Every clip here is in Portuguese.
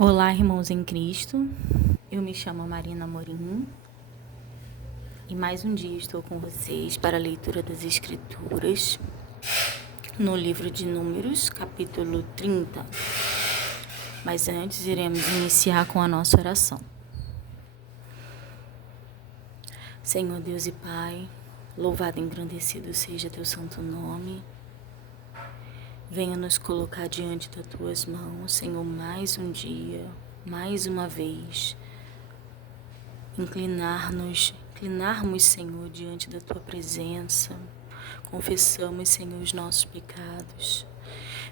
Olá, irmãos em Cristo. Eu me chamo Marina Amorim e mais um dia estou com vocês para a leitura das Escrituras no livro de Números, capítulo 30. Mas antes iremos iniciar com a nossa oração. Senhor Deus e Pai, louvado e engrandecido seja teu santo nome. Venha nos colocar diante das tuas mãos, Senhor, mais um dia, mais uma vez. Inclinarmos, Senhor, diante da tua presença. Confessamos, Senhor, os nossos pecados.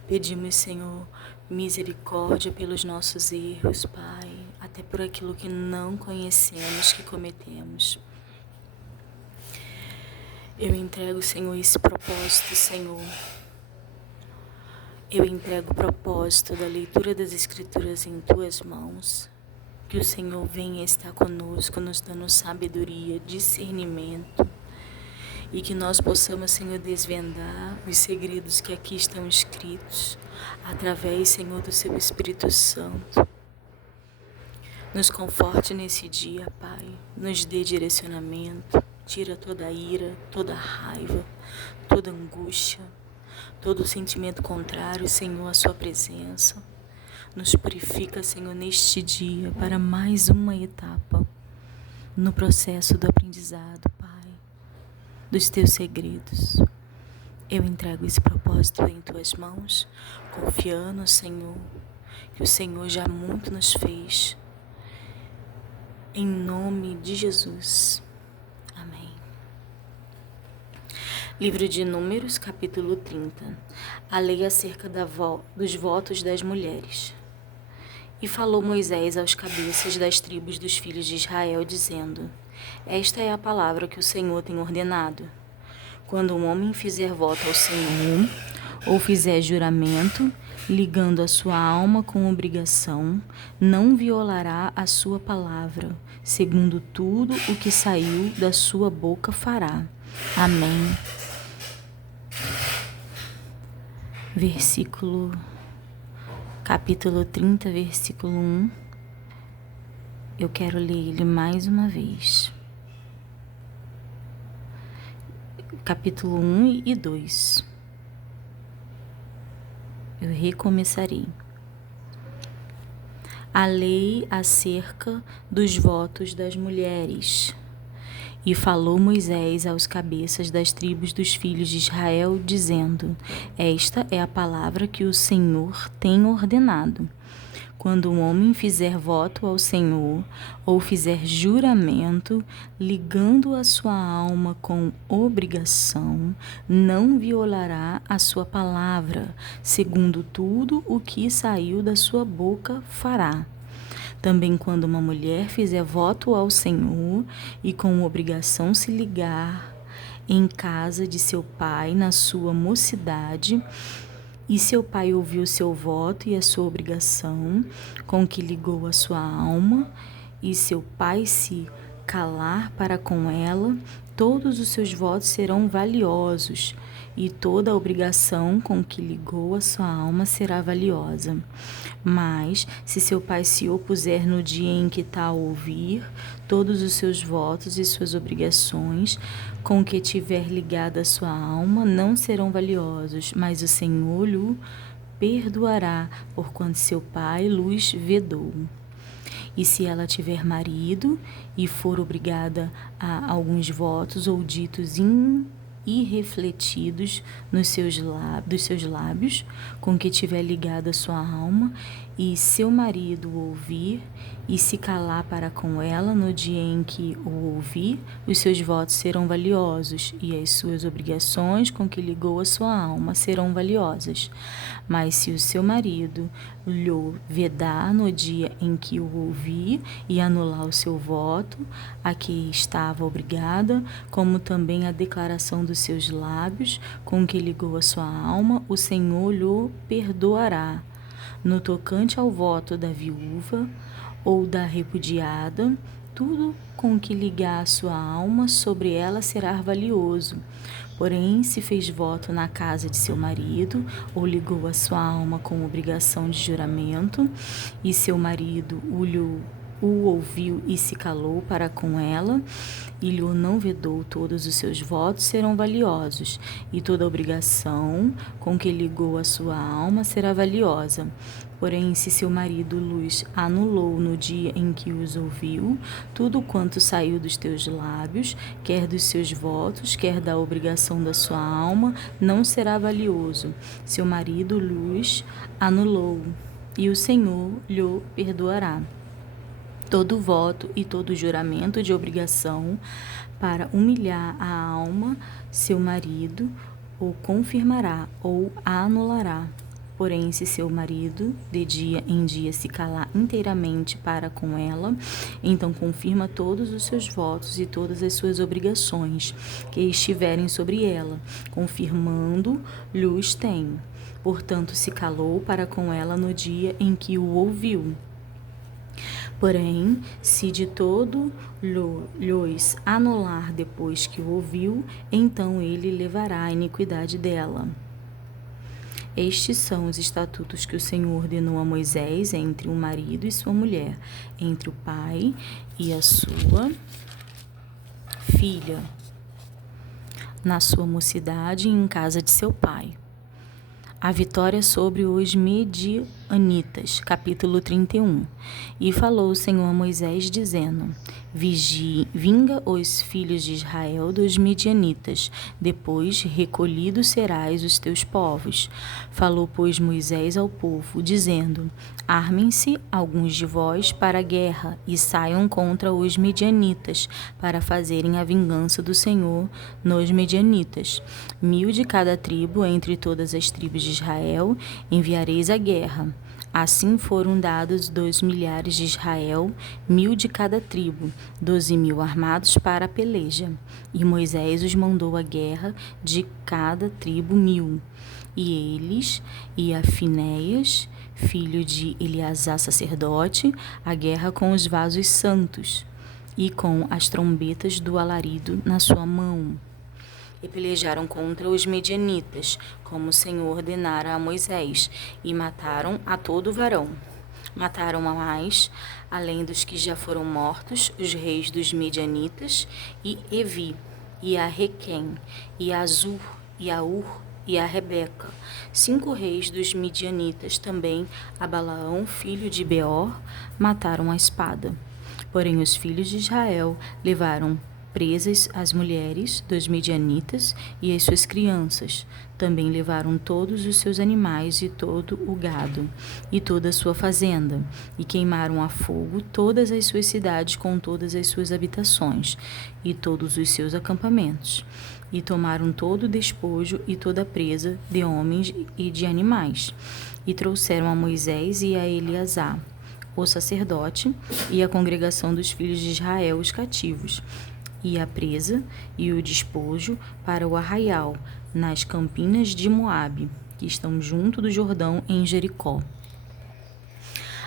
Pedimos, Senhor, misericórdia pelos nossos erros, Pai, até por aquilo que não conhecemos que cometemos. Eu entrego, Senhor, esse propósito, Senhor. Eu entrego o propósito da leitura das Escrituras em tuas mãos. Que o Senhor venha estar conosco, nos dando sabedoria, discernimento, e que nós possamos, Senhor, desvendar os segredos que aqui estão escritos, através, Senhor, do seu Espírito Santo. Nos conforte nesse dia, Pai, nos dê direcionamento, tira toda a ira, toda a raiva, toda a angústia, todo sentimento contrário, Senhor, à sua presença. Nos purifica, Senhor, neste dia para mais uma etapa no processo do aprendizado, Pai, dos teus segredos. Eu entrego esse propósito em tuas mãos, confiando, Senhor, que o Senhor já muito nos fez. Em nome de Jesus. Amém. Livro de Números, capítulo 30. A lei acerca dos votos das mulheres. E falou Moisés aos cabeças das tribos dos filhos de Israel, dizendo: Esta é a palavra que o Senhor tem ordenado. Quando um homem fizer voto ao Senhor, ou fizer juramento, ligando a sua alma com obrigação, não violará a sua palavra, segundo tudo o que saiu da sua boca fará. Amém. Capítulo 30, versículo 1. Eu quero ler ele mais uma vez. Capítulo 1 e 2. Eu recomeçarei. A lei acerca dos votos das mulheres. E falou Moisés aos cabeças das tribos dos filhos de Israel, dizendo: Esta é a palavra que o Senhor tem ordenado. Quando um homem fizer voto ao Senhor, ou fizer juramento, ligando a sua alma com obrigação, não violará a sua palavra, segundo tudo o que saiu da sua boca fará. Também quando uma mulher fizer voto ao Senhor e com obrigação se ligar em casa de seu pai na sua mocidade, e seu pai ouviu seu voto e a sua obrigação, com que ligou a sua alma, e seu pai se calar para com ela, todos os seus votos serão valiosos, e toda a obrigação com que ligou a sua alma será valiosa. Mas, se seu pai se opuser no dia em que tal ouvir, todos os seus votos e suas obrigações com que tiver ligada a sua alma não serão valiosos, mas o Senhor lhe perdoará, porquanto seu pai lhes vedou. E se ela tiver marido e for obrigada a alguns votos ou ditos irrefletidos dos seus lábios, com que tiver ligada a sua alma, e seu marido o ouvir e se calar para com ela no dia em que o ouvir, os seus votos serão valiosos, e as suas obrigações com que ligou a sua alma serão valiosas. Mas se o seu marido lhe vedar no dia em que o ouvir e anular o seu voto, a que estava obrigada, como também a declaração dos seus lábios, com que ligou a sua alma, o Senhor lhe perdoará. No tocante ao voto da viúva ou da repudiada, tudo com que ligar a sua alma sobre ela será valioso. Porém, se fez voto na casa de seu marido, ou ligou a sua alma com obrigação de juramento, e seu marido o ouviu e se calou para com ela, e lhe não vedou, todos os seus votos serão valiosos, e toda obrigação com que ligou a sua alma será valiosa. Porém, se seu marido lhes anulou no dia em que os ouviu, tudo quanto saiu dos teus lábios, quer dos seus votos, quer da obrigação da sua alma, não será valioso. Seu marido lhes anulou, e o Senhor lhe perdoará todo voto e todo juramento de obrigação para humilhar a alma, seu marido, ou confirmará ou a anulará. Porém, se seu marido de dia em dia se calar inteiramente para com ela, então confirma todos os seus votos e todas as suas obrigações que estiverem sobre ela, confirmando-lhes tem. Portanto, se calou para com ela no dia em que o ouviu. Porém, se de todo lhes anular depois que o ouviu, então ele levará a iniquidade dela. Estes são os estatutos que o Senhor ordenou a Moisés entre o marido e sua mulher, entre o pai e a sua filha, na sua mocidade e em casa de seu pai. A vitória sobre os Medianitas, capítulo 31. E falou o Senhor a Moisés, dizendo: vinga os filhos de Israel dos Medianitas, depois recolhidos serás os teus povos. Falou, pois, Moisés ao povo, dizendo: armem-se alguns de vós para a guerra e saiam contra os Medianitas, para fazerem a vingança do Senhor nos Medianitas. 1000 de cada tribo, entre todas as tribos de Israel, enviareis à guerra. Assim foram dados 2 milhares de Israel, 1000 de cada tribo, 12.000 armados para a peleja. E Moisés os mandou à guerra, de cada tribo 1000. E eles, e a Finéias, filho de Eleazar sacerdote, a guerra com os vasos santos, e com as trombetas do alarido na sua mão. E pelejaram contra os Medianitas, como o Senhor ordenara a Moisés, e mataram a todo varão. Mataram a mais, além dos que já foram mortos, os reis dos Medianitas, e Evi, e a Requem, e a Zur, e a Ur, e a Rebeca, 5 reis dos Midianitas, também a Balaão, filho de Beor, mataram a espada. Porém os filhos de Israel levaram presas as mulheres dos Midianitas e as suas crianças. Também levaram todos os seus animais e todo o gado, e toda a sua fazenda, e queimaram a fogo todas as suas cidades com todas as suas habitações, e todos os seus acampamentos. E tomaram todo o despojo e toda a presa de homens e de animais, e trouxeram a Moisés e a Eleazar, o sacerdote, e a congregação dos filhos de Israel, os cativos, e a presa e o despojo para o arraial, nas campinas de Moabe, que estão junto do Jordão, em Jericó.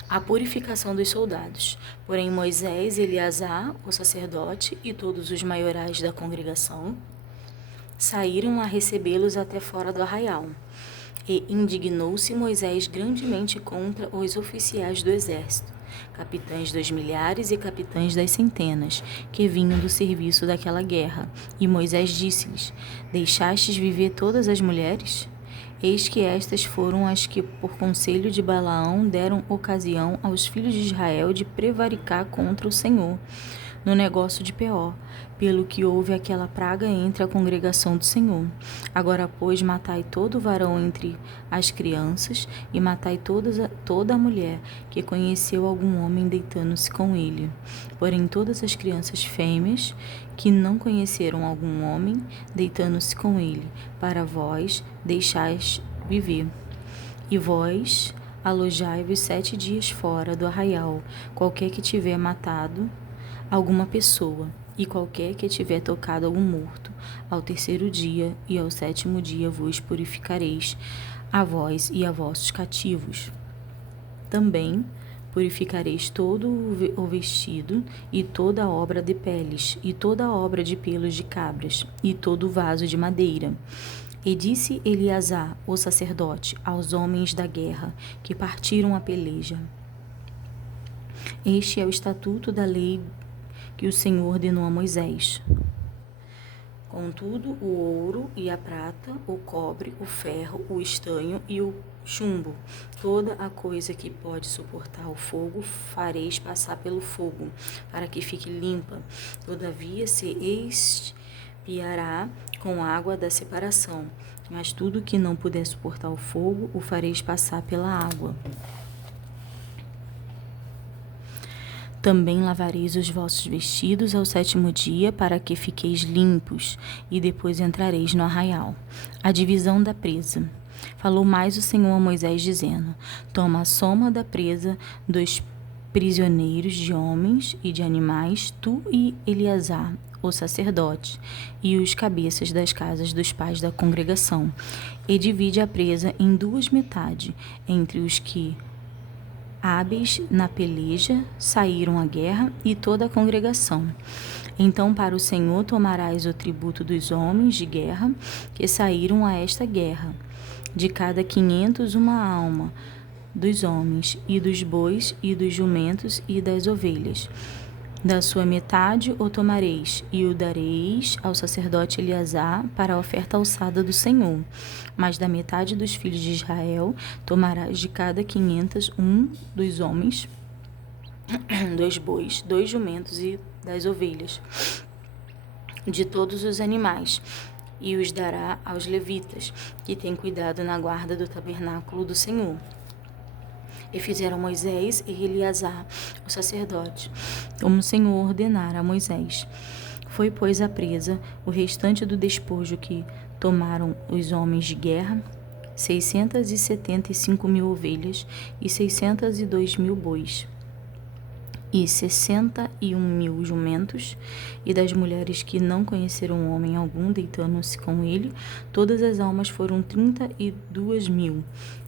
A purificação dos soldados. Porém Moisés, Eleazar, o sacerdote, e todos os maiorais da congregação saíram a recebê-los até fora do arraial. E indignou-se Moisés grandemente contra os oficiais do exército, capitães dos milhares e capitães das centenas, que vinham do serviço daquela guerra. E Moisés disse-lhes: deixastes viver todas as mulheres? Eis que estas foram as que, por conselho de Balaão, deram ocasião aos filhos de Israel de prevaricar contra o Senhor no negócio de Peor, pelo que houve aquela praga entre a congregação do Senhor. Agora, pois, matai todo varão entre as crianças, e matai toda a mulher que conheceu algum homem deitando-se com ele. Porém, todas as crianças fêmeas que não conheceram algum homem deitando-se com ele, para vós deixais viver. E vós alojai-vos 7 dias fora do arraial, qualquer que tiver matado alguma pessoa, e qualquer que tiver tocado algum morto. Ao 3º dia e ao 7º dia vos purificareis, a vós e a vossos cativos. Também Purificareis todo o vestido, e toda a obra de peles, e toda a obra de pelos de cabras, e todo o vaso de madeira. E disse Eleazar, o sacerdote, aos homens da guerra, que partiram a peleja: Este é o estatuto da lei que o Senhor ordenou a Moisés. Contudo, o ouro e a prata, o cobre, o ferro, o estanho e o chumbo, toda a coisa que pode suportar o fogo, fareis passar pelo fogo, para que fique limpa. Todavia se expiará com água da separação. Mas tudo que não puder suportar o fogo, o fareis passar pela água. Também lavareis os vossos vestidos ao 7º dia, para que fiqueis limpos, e depois entrareis no arraial. A divisão da presa. Falou mais o Senhor a Moisés, dizendo: Toma a soma da presa dos prisioneiros de homens e de animais, tu e Eleazar, o sacerdote, e os cabeças das casas dos pais da congregação, e divide a presa em 2 metades, entre os que hábeis na peleja saíram à guerra e toda a congregação. Então para o Senhor tomarás o tributo dos homens de guerra que saíram a esta guerra, de cada 500 uma alma dos homens, e dos bois, e dos jumentos, e das ovelhas. Da sua metade o tomareis, e o dareis ao sacerdote Eleazar para a oferta alçada do Senhor. Mas da metade dos filhos de Israel tomarás de cada 500 dos homens, 2 bois, 2 jumentos e das ovelhas, de todos os animais, e os dará aos levitas, que têm cuidado na guarda do tabernáculo do Senhor. E fizeram Moisés e Eleazar, o sacerdote, como o Senhor ordenara a Moisés. Foi, pois, a presa o restante do despojo que tomaram os homens de guerra, 675.000 ovelhas e 602.000 bois, e 61.000 jumentos, e das mulheres que não conheceram homem algum, deitando-se com ele, todas as almas foram 32.000,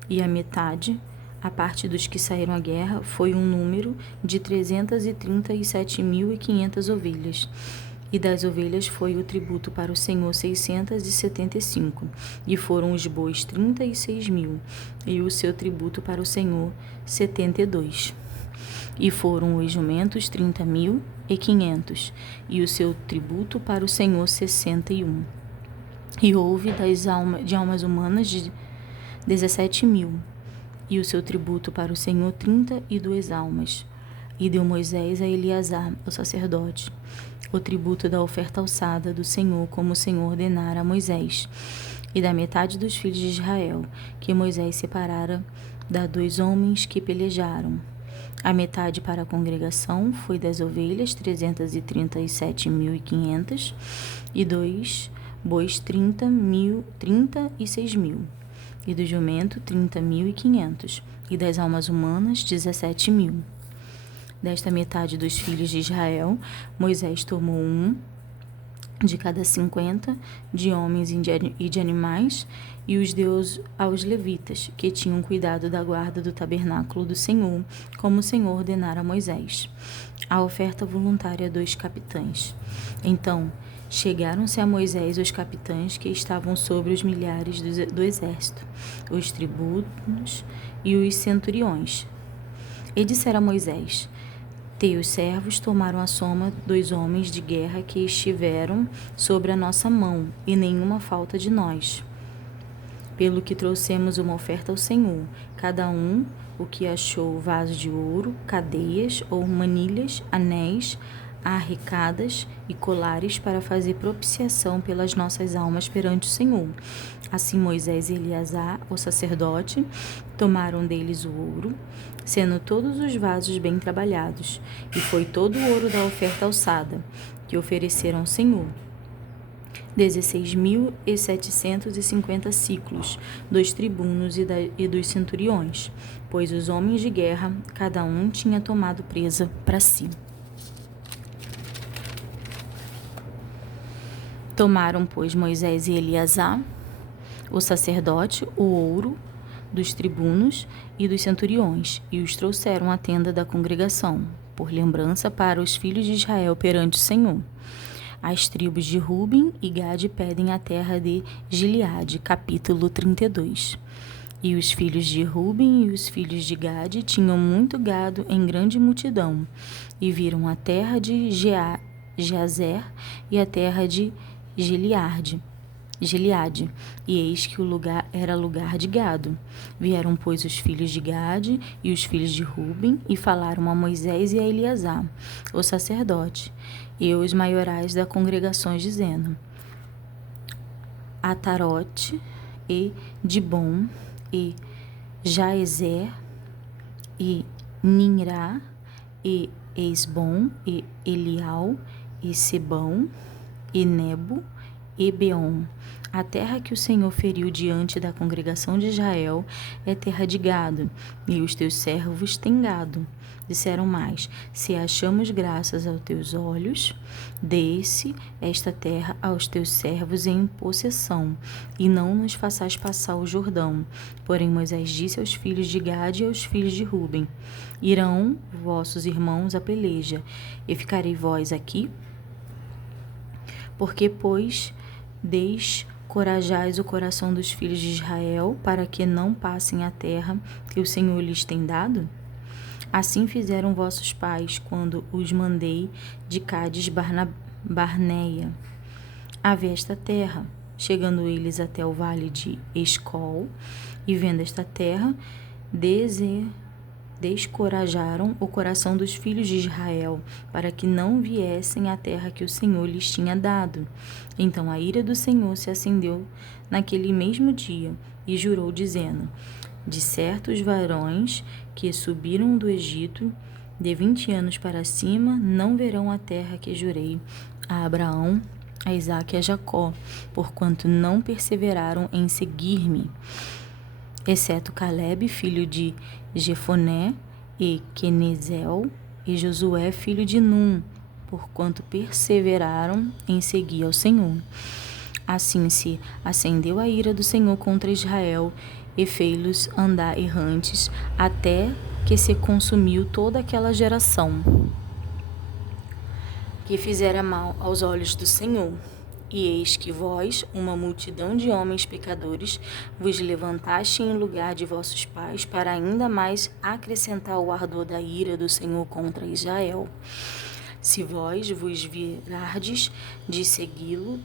e a metade, a parte dos que saíram à guerra, foi um número de 337.500 ovelhas. E das ovelhas foi o tributo para o Senhor 675, e foram os bois 36.000, e o seu tributo para o Senhor 72. E foram os jumentos 30.500, e o seu tributo para o Senhor 61. E houve de almas humanas de 17.000, e o seu tributo para o Senhor 32 almas. E deu Moisés a Eleazar, o sacerdote, o tributo da oferta alçada do Senhor, como o Senhor ordenara a Moisés. E da metade dos filhos de Israel, que Moisés separara da 2 homens que pelejaram, a metade para a congregação foi das ovelhas 337.500, e 2 bois 36.000, e do jumento 30.500, e das almas humanas 17.000. Desta metade dos filhos de Israel, Moisés tomou de cada 50 de homens e de animais, e os deu aos levitas, que tinham cuidado da guarda do tabernáculo do Senhor, como o Senhor ordenara a Moisés. A oferta voluntária dos capitães. Então chegaram-se a Moisés os capitães que estavam sobre os milhares do exército, os tribunos e os centuriões. E disseram a Moisés: Teus servos tomaram a soma dos homens de guerra que estiveram sobre a nossa mão, e nenhuma falta de nós. Pelo que trouxemos uma oferta ao Senhor, cada um o que achou: vaso de ouro, cadeias ou manilhas, anéis, arrecadas e colares, para fazer propiciação pelas nossas almas perante o Senhor. Assim Moisés e Eleazar, o sacerdote, tomaram deles o ouro, sendo todos os vasos bem trabalhados, e foi todo o ouro da oferta alçada, que ofereceram ao Senhor, 16.750 ciclos, dos tribunos e dos centuriões, pois os homens de guerra, cada um tinha tomado presa para si. Tomaram, pois, Moisés e Eleazar, o sacerdote, o ouro, dos tribunos e dos centuriões, e os trouxeram à tenda da congregação, por lembrança para os filhos de Israel perante o Senhor. As tribos de Ruben e Gade pedem a terra de Gileade, capítulo 32. E os filhos de Ruben e os filhos de Gade tinham muito gado em grande multidão, e viram a terra de Jazer e a terra de Gileade, e eis que o lugar era lugar de gado. Vieram, pois, os filhos de Gade e os filhos de Ruben, e falaram a Moisés e a Eleazar, o sacerdote, e os maiorais da congregação, dizendo: Atarote e Dibon e Jaezer e Ninrá e Esbom e Elial e Sebão e Nebo e Beom. A terra que o Senhor feriu diante da congregação de Israel é terra de gado, e os teus servos têm gado. Disseram mais: se achamos graças aos teus olhos, dê-se esta terra aos teus servos em possessão, e não nos façais passar o Jordão. Porém Moisés disse aos filhos de Gade e aos filhos de Ruben: irão vossos irmãos à peleja, e ficarei vós aqui? Porque, pois, descorajais o coração dos filhos de Israel, para que não passem a terra que o Senhor lhes tem dado? Assim fizeram vossos pais, quando os mandei de Cádiz Barneia a ver esta terra. Chegando eles até o vale de Escol, e vendo esta terra, descorajaram o coração dos filhos de Israel, para que não viessem à terra que o Senhor lhes tinha dado. Então a ira do Senhor se acendeu naquele mesmo dia, e jurou, dizendo: de certos varões que subiram do Egito, de 20 anos para cima, não verão a terra que jurei a Abraão, a Isaque e a Jacó, porquanto não perseveraram em seguir-me, exceto Caleb, filho de Jefoné, e Quenezel, e Josué, filho de Num, porquanto perseveraram em seguir ao Senhor. Assim se acendeu a ira do Senhor contra Israel, e fez-los andar errantes, até que se consumiu toda aquela geração que fizera mal aos olhos do Senhor. E eis que vós, uma multidão de homens pecadores, vos levantaste em lugar de vossos pais, para ainda mais acrescentar o ardor da ira do Senhor contra Israel. Se vós vos virardes de segui-lo,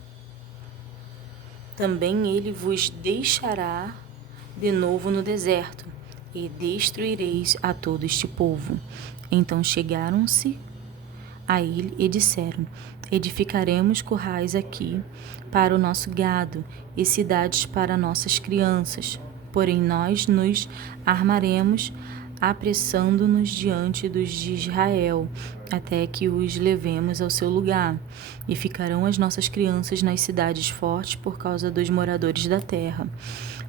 também ele vos deixará de novo no deserto, e destruireis a todo este povo. Então chegaram-se a ele e disseram: edificaremos currais aqui para o nosso gado e cidades para nossas crianças. Porém nós nos armaremos, apressando-nos diante dos de Israel, até que os levemos ao seu lugar, e ficarão as nossas crianças nas cidades fortes por causa dos moradores da terra.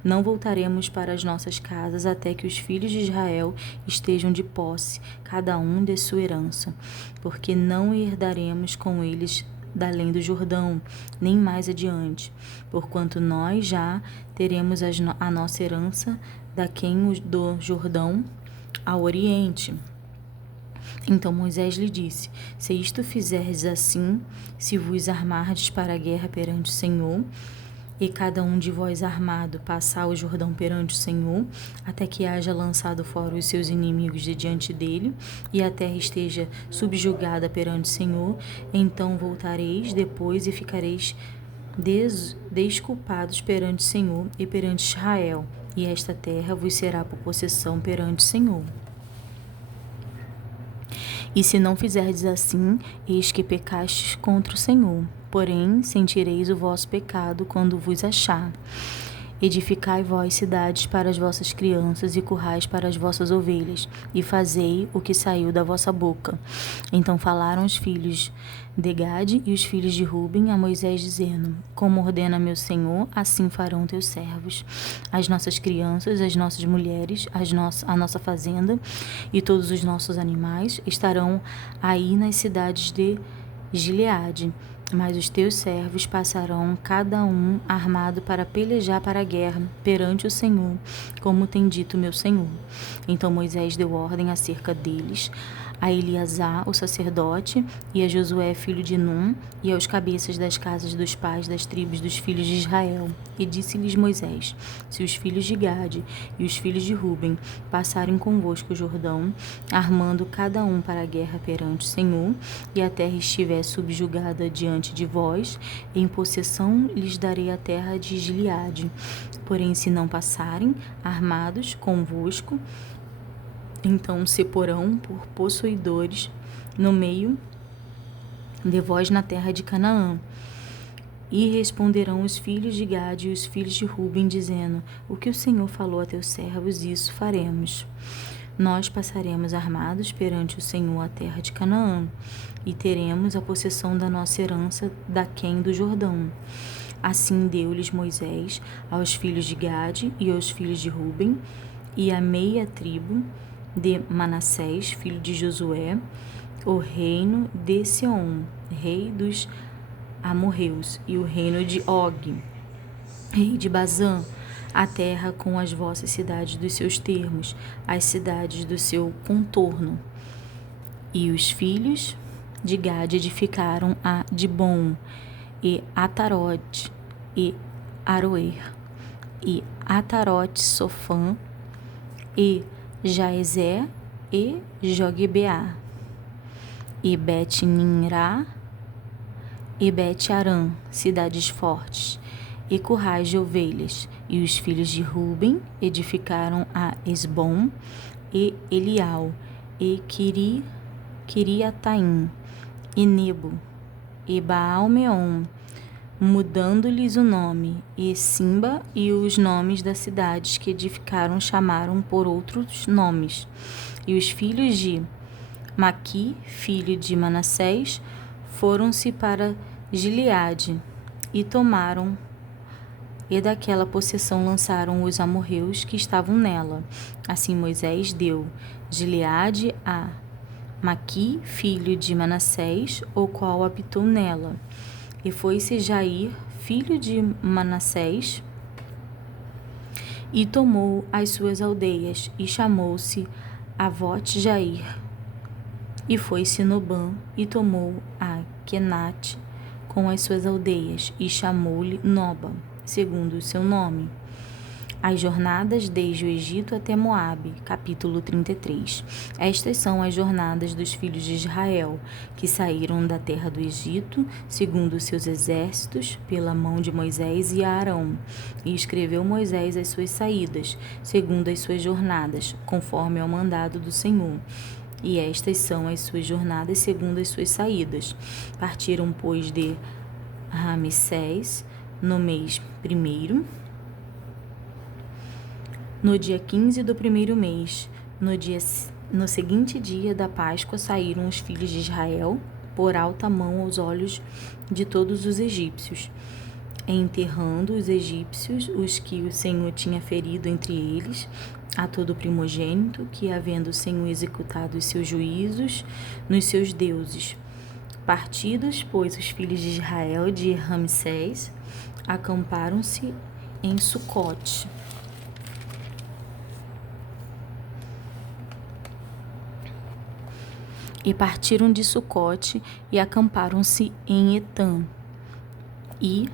Não voltaremos para as nossas casas até que os filhos de Israel estejam de posse, cada um de sua herança, porque não herdaremos com eles da além do Jordão, nem mais adiante, porquanto nós já teremos a nossa herança daquém do Jordão ao oriente. Então Moisés lhe disse: se isto fizerdes assim, se vos armardes para a guerra perante o Senhor, e cada um de vós armado passar o Jordão perante o Senhor, até que haja lançado fora os seus inimigos de diante dele, e a terra esteja subjugada perante o Senhor, então voltareis depois e ficareis desculpados perante o Senhor e perante Israel, e esta terra vos será por possessão perante o Senhor. E se não fizerdes assim, eis que pecastes contra o Senhor. Porém, sentireis o vosso pecado quando vos achar. Edificai vós cidades para as vossas crianças e currais para as vossas ovelhas, e fazei o que saiu da vossa boca. Então falaram os filhos de Gade e os filhos de Ruben a Moisés, dizendo: como ordena meu Senhor, assim farão teus servos. As nossas crianças, as nossas mulheres, a nossa fazenda e todos os nossos animais estarão aí nas cidades de Gileade. Mas os teus servos passarão, cada um armado para pelejar para a guerra perante o Senhor, como tem dito meu Senhor. Então Moisés deu ordem acerca deles a Eleazar, o sacerdote, e a Josué, filho de Num, e aos cabeças das casas dos pais das tribos dos filhos de Israel. E disse-lhes Moisés: Se os filhos de Gade e os filhos de Ruben passarem convosco o Jordão, armando cada um para a guerra perante o Senhor, e a terra estiver subjugada diante de vós, em possessão lhes darei a terra de Gileade. Porém, se não passarem armados convosco, então se porão por possuidores no meio de vós na terra de Canaã. E responderão os filhos de Gade e os filhos de Ruben, dizendo: O que o Senhor falou a teus servos, isso faremos. Nós passaremos armados perante o Senhor a terra de Canaã, e teremos a possessão da nossa herança daquém do Jordão. Assim deu-lhes Moisés aos filhos de Gade e aos filhos de Ruben, e a meia tribo de Manassés, filho de Josué, o reino de Seom, rei dos amorreus, e o reino de Og, rei de Bazã, a terra com as vossas cidades dos seus termos, as cidades do seu contorno. E os filhos de Gade edificaram a Dibom, e Atarote, e Aroer, e Atarote Sofã, e Jaezé, e Joguebeá, e Bet-Nimrá, e Bet-Arã, cidades fortes, e currais de ovelhas. E os filhos de Ruben edificaram a Esbom, e Elial, e Quiriataim, e Nebo, e Baal-meon, mudando-lhes o nome, e Simba, e os nomes das cidades que edificaram chamaram por outros nomes. E os filhos de Maqui, filho de Manassés, foram-se para Gileade, e tomaram, e daquela possessão lançaram os amorreus que estavam nela. Assim Moisés deu Gileade a Maqui, filho de Manassés, o qual habitou nela. E foi-se Jair, filho de Manassés, e tomou as suas aldeias, e chamou-se Avote Jair. E foi-se Nobã, e tomou a Quenate com as suas aldeias, e chamou-lhe Noba, segundo o seu nome. As jornadas desde o Egito até Moabe, capítulo 33. Estas são as jornadas dos filhos de Israel, que saíram da terra do Egito, segundo os seus exércitos, pela mão de Moisés e Arão. E escreveu Moisés as suas saídas, segundo as suas jornadas, conforme ao mandado do Senhor. E estas são as suas jornadas segundo as suas saídas. Partiram, pois, de Ramsés no mês primeiro, no dia 15 do primeiro mês. No seguinte dia da Páscoa saíram os filhos de Israel, por alta mão aos olhos de todos os egípcios, enterrando os egípcios, os que o Senhor tinha ferido entre eles, a todo primogênito, que havendo o Senhor executado os seus juízos nos seus deuses. Partidos, pois, os filhos de Israel de Ramsés, acamparam-se em Sucote. E partiram de Sucote e acamparam-se em Etã, e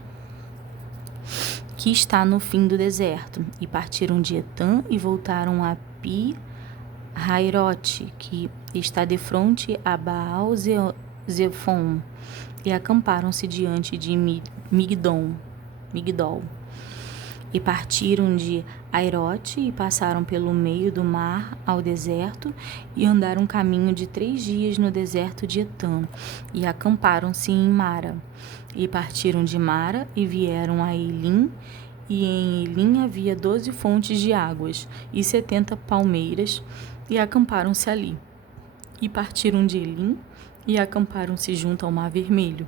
que está no fim do deserto. E partiram de Etã e voltaram a Pi-Hairote, que está defronte a Baal-Zephon, e acamparam-se diante de Migdol. E partiram de Airote e passaram pelo meio do mar ao deserto, e andaram um caminho de 3 dias no deserto de Etã, e acamparam-se em Mara. E partiram de Mara e vieram a Elim, e em Elim havia 12 fontes de águas e 70 palmeiras, e acamparam-se ali. E partiram de Elim e acamparam-se junto ao Mar Vermelho.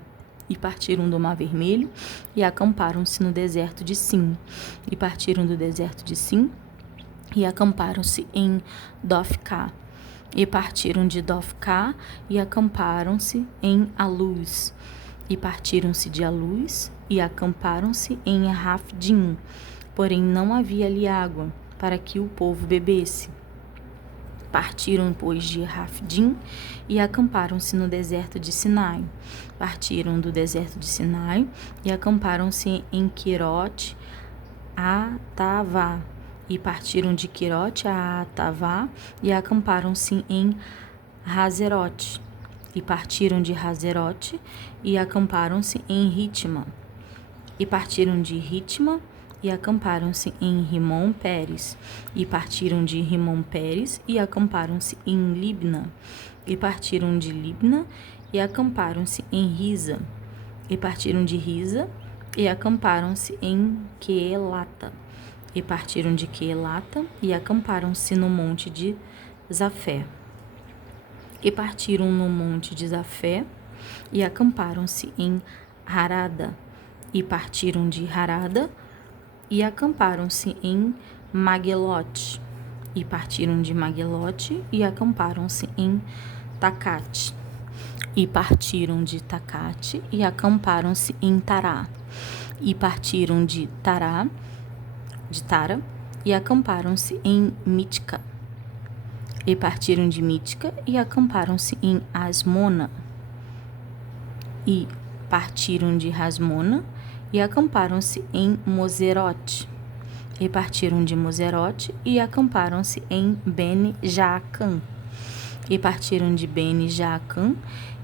E partiram do Mar Vermelho e acamparam-se no deserto de Sim. E partiram do deserto de Sim e acamparam-se em Dofcá. E partiram de Dofcá e acamparam-se em Aluz. E partiram-se de Aluz e acamparam-se em Rafdim, porém não havia ali água para que o povo bebesse. Partiram, pois, de Rafdim e acamparam-se no deserto de Sinai. Partiram do deserto de Sinai e acamparam-se em Quirote Atavá. E partiram de Quirote a Atavá e acamparam-se em Hazerote. E partiram de Hazerote e acamparam-se em Ritma. E partiram de Ritma e acamparam-se em Rimon-Pérez. E partiram de Rimon-Pérez e acamparam-se em Libna. E partiram de Libna e acamparam-se em Risa. E partiram de Risa e acamparam-se em Quelata. E partiram de Quelata e acamparam-se no monte de Zafé. E partiram no monte de Zafé e acamparam-se em Harada. E partiram de Harada e acamparam-se em Maguelote. E partiram de Maguelote e acamparam-se em Tacate. E partiram de Tacate e acamparam-se em Tará. E partiram de Tara e acamparam-se em Mítica. E partiram de Mítica e acamparam-se em Asmona. E partiram de Rasmona e acamparam-se em Moserote. E partiram de Moserote e acamparam-se em Bene-Jaacã. E partiram de Bene-Jaacã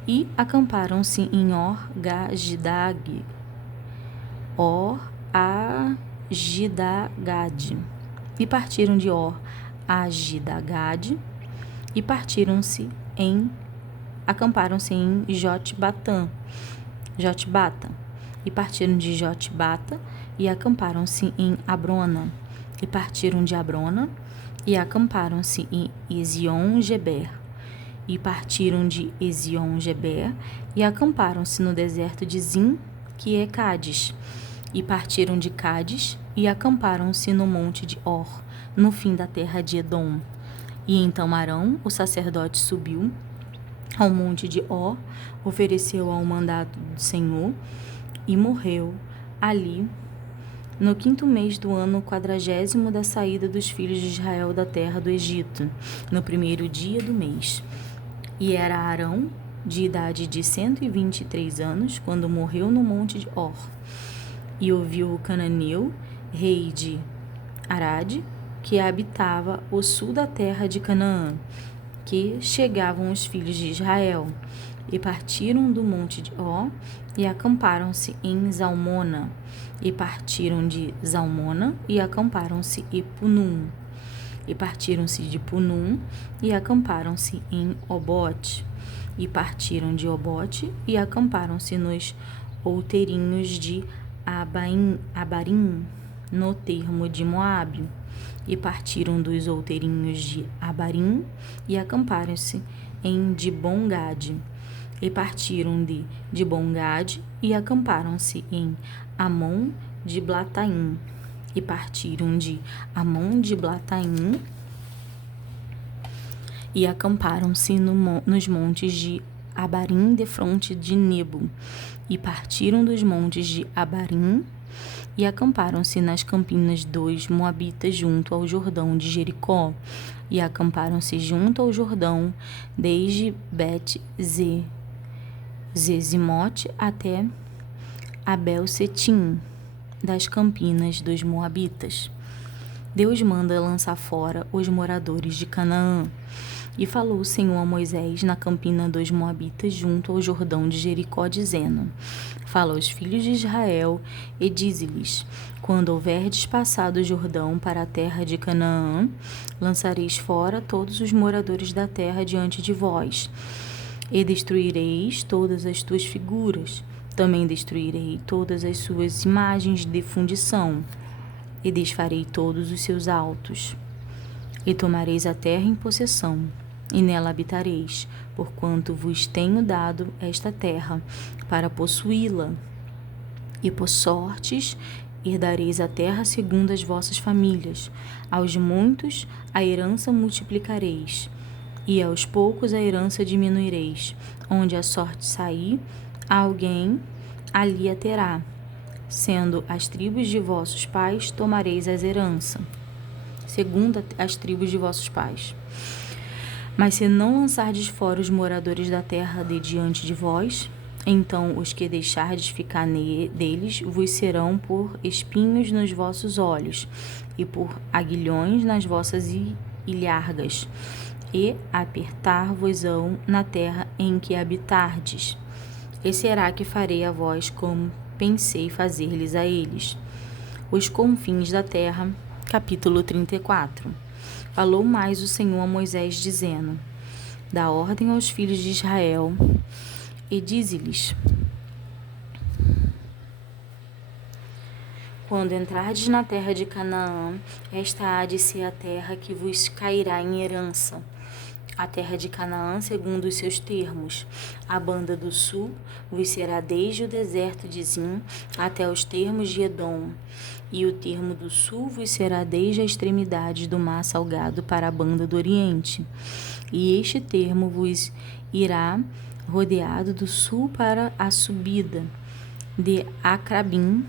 e acamparam-se em Or-Gagide. Or-Agidagade. E partiram de Or-Agidagade e acamparam-se em Jotbata. E partiram de Jotbata e acamparam-se em Abrona. E partiram de Abrona e acamparam-se em Ezion-Geber. E partiram de Ezion-Geber e acamparam-se no deserto de Zim, que é Cádiz. E partiram de Cádiz e acamparam-se no monte de Or, no fim da terra de Edom. E então Arão, o sacerdote, subiu ao monte de Or, ofereceu ao mandato do Senhor e morreu ali no 5º mês do ano 40º da saída dos filhos de Israel da terra do Egito, no 1º dia do mês. E era Arão de idade de 123 anos quando morreu no monte de Or. E ouviu o cananeu, rei de Arade, que habitava o sul da terra de Canaã, que chegavam os filhos de Israel, e partiram do monte de Ó e acamparam-se em Zalmona, e partiram de Zalmona e acamparam-se em Punum, e partiram-se de Punum e acamparam-se em Obote, e partiram de Obote e acamparam-se nos outeirinhos de Abarim, no termo de Moabe. E partiram dos outeirinhos de Abarim e acamparam-se em Dibongade. E partiram de Dibongade e acamparam-se em Amon de Blataim. E partiram de Amon de Blataim e acamparam-se nos montes de Abarim defronte de Nebo. E partiram dos montes de Abarim e acamparam-se nas campinas dos Moabitas junto ao Jordão de Jericó. E acamparam-se junto ao Jordão, desde Bet-Zezimote até Abel-Setim, das campinas dos Moabitas. Deus manda lançar fora os moradores de Canaã. E falou o Senhor a Moisés na campina dos Moabitas junto ao Jordão de Jericó, dizendo: Fala aos filhos de Israel e dize-lhes: Quando houverdes passado o Jordão para a terra de Canaã, lançareis fora todos os moradores da terra diante de vós, e destruireis todas as tuas figuras. Também destruirei todas as suas imagens de fundição, e desfarei todos os seus altos. E tomareis a terra em possessão, e nela habitareis, porquanto vos tenho dado esta terra para possuí-la. E por sortes herdareis a terra segundo as vossas famílias. Aos muitos a herança multiplicareis, e aos poucos a herança diminuireis. Onde a sorte sair, alguém ali a terá. Sendo as tribos de vossos pais, tomareis as herança, segundo as tribos de vossos pais. Mas se não lançardes fora os moradores da terra de diante de vós, então os que deixardes ficar deles vos serão por espinhos nos vossos olhos, e por aguilhões nas vossas ilhargas, e apertar-vos-ão na terra em que habitardes. E será que farei a vós como pensei fazer-lhes a eles. Os confins da terra, capítulo 34. Falou mais o Senhor a Moisés, dizendo: Dá ordem aos filhos de Israel, e dize-lhes: Quando entrardes na terra de Canaã, esta há de ser a terra que vos cairá em herança. A terra de Canaã, segundo os seus termos. A banda do sul vos será desde o deserto de Zim até os termos de Edom. E o termo do sul vos será desde a extremidade do mar salgado para a banda do oriente. E este termo vos irá rodeado do sul para a subida de Acrabim,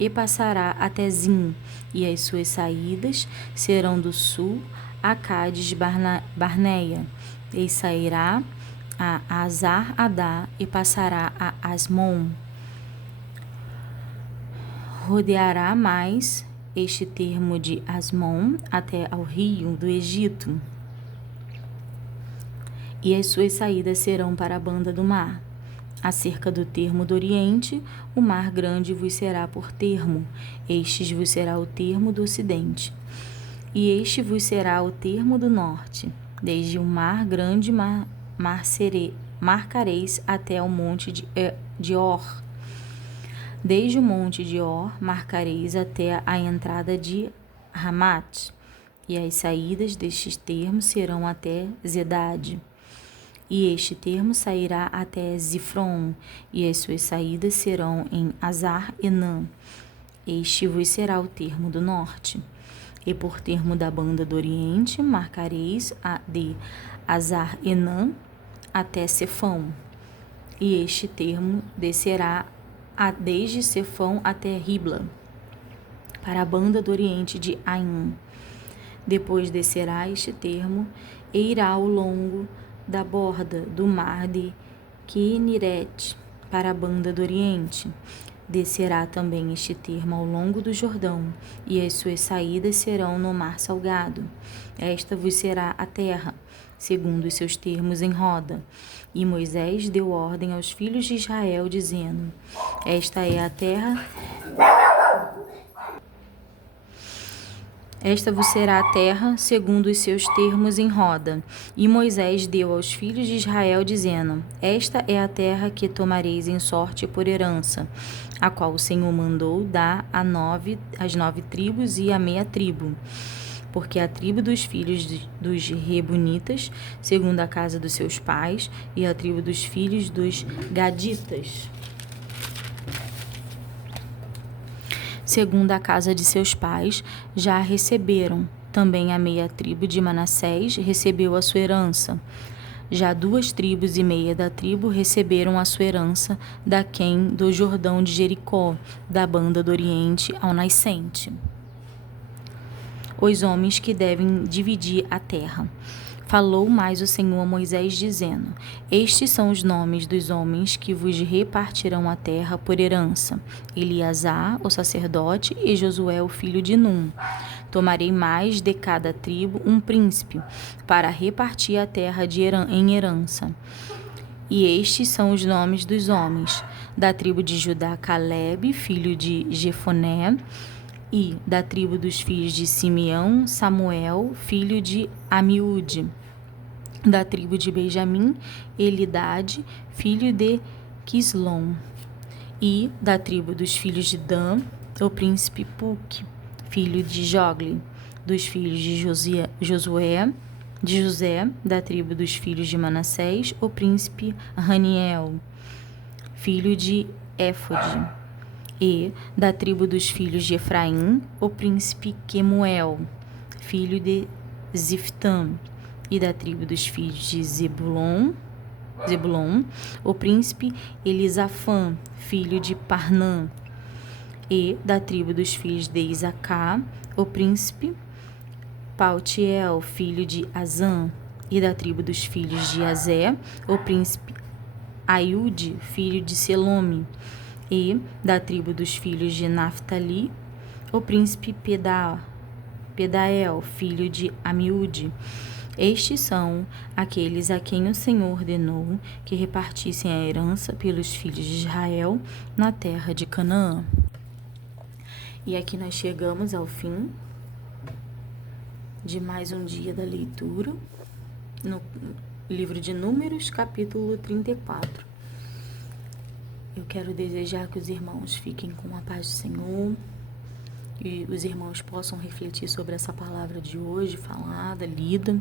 e passará até Zim, e as suas saídas serão do sul a Cádiz Barneia, e sairá a Azar-Adá, e passará a Asmon. Rodeará mais este termo de Asmon até ao rio do Egito, e as suas saídas serão para a banda do mar. Acerca do termo do oriente, o mar grande vos será por termo, este vos será o termo do ocidente. E este vos será o termo do norte, desde o mar grande marcareis até o monte de Or. Desde o monte de Or marcareis até a entrada de Ramat, e as saídas destes termos serão até Zedade. E este termo sairá até Zifron, e as suas saídas serão em Azar-Enã. Este vos será o termo do norte. E por termo da banda do oriente, marcareis a de Azar-Enã até Sefão. E este termo descerá desde Sefão até Ribla, para a banda do oriente de Aim. Depois descerá este termo e irá ao longo da borda do mar de Quinerete, para a banda do oriente. Descerá também este termo ao longo do Jordão, e as suas saídas serão no mar salgado. Esta vos será a terra, segundo os seus termos em roda. E Moisés deu ordem aos filhos de Israel, dizendo: Esta é a terra. Esta vos será a terra, segundo os seus termos em roda. E Moisés deu aos filhos de Israel, dizendo: Esta é a terra que tomareis em sorte por herança, a qual o Senhor mandou dar às 9 tribos e à meia tribo. Porque a tribo dos filhos dos Rebunitas, segundo a casa dos seus pais, e a tribo dos filhos dos Gaditas, segundo a casa de seus pais, já receberam. Também a meia tribo de Manassés recebeu a sua herança. Já 2 tribos e meia da tribo receberam a sua herança daquém do Jordão de Jericó, da banda do oriente ao nascente. Os homens que devem dividir a terra. Falou mais o Senhor a Moisés, dizendo: Estes são os nomes dos homens que vos repartirão a terra por herança: Eleazar, o sacerdote, e Josué, o filho de Num. Tomarei mais de cada tribo um príncipe, para repartir a terra em herança. E estes são os nomes dos homens: da tribo de Judá, Calebe, filho de Jefoné, e da tribo dos filhos de Simeão, Samuel, filho de Amiúde. Da tribo de Benjamim, Elidade, filho de Quislom. E da tribo dos filhos de Dan, o príncipe Puque, filho de Jogli. Dos filhos de José, da tribo dos filhos de Manassés, o príncipe Raniel, filho de Éfode. E da tribo dos filhos de Efraim, o príncipe Quemuel, filho de Ziftã. E da tribo dos filhos de Zebulon, Zebulon, o príncipe Elisafã, filho de Parnã, e da tribo dos filhos de Isacar, o príncipe Paltiel, filho de Azã, e da tribo dos filhos de Azé, o príncipe Aiude, filho de Selome, e da tribo dos filhos de Naphtali, o príncipe Pedael, filho de Amiúde. Estes são aqueles a quem o Senhor ordenou que repartissem a herança pelos filhos de Israel na terra de Canaã. E aqui nós chegamos ao fim de mais um dia da leitura no livro de Números, capítulo 34. Eu quero desejar que os irmãos fiquem com a paz do Senhor e os irmãos possam refletir sobre essa palavra de hoje, falada, lida,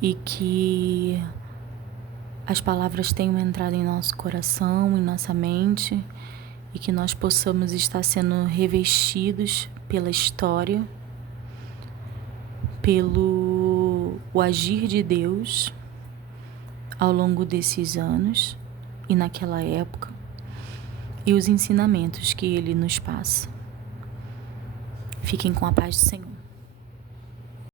e que as palavras tenham entrado em nosso coração, em nossa mente, e que nós possamos estar sendo revestidos pela história, pelo o agir de Deus ao longo desses anos e naquela época, e os ensinamentos que Ele nos passa. Fiquem com a paz do Senhor.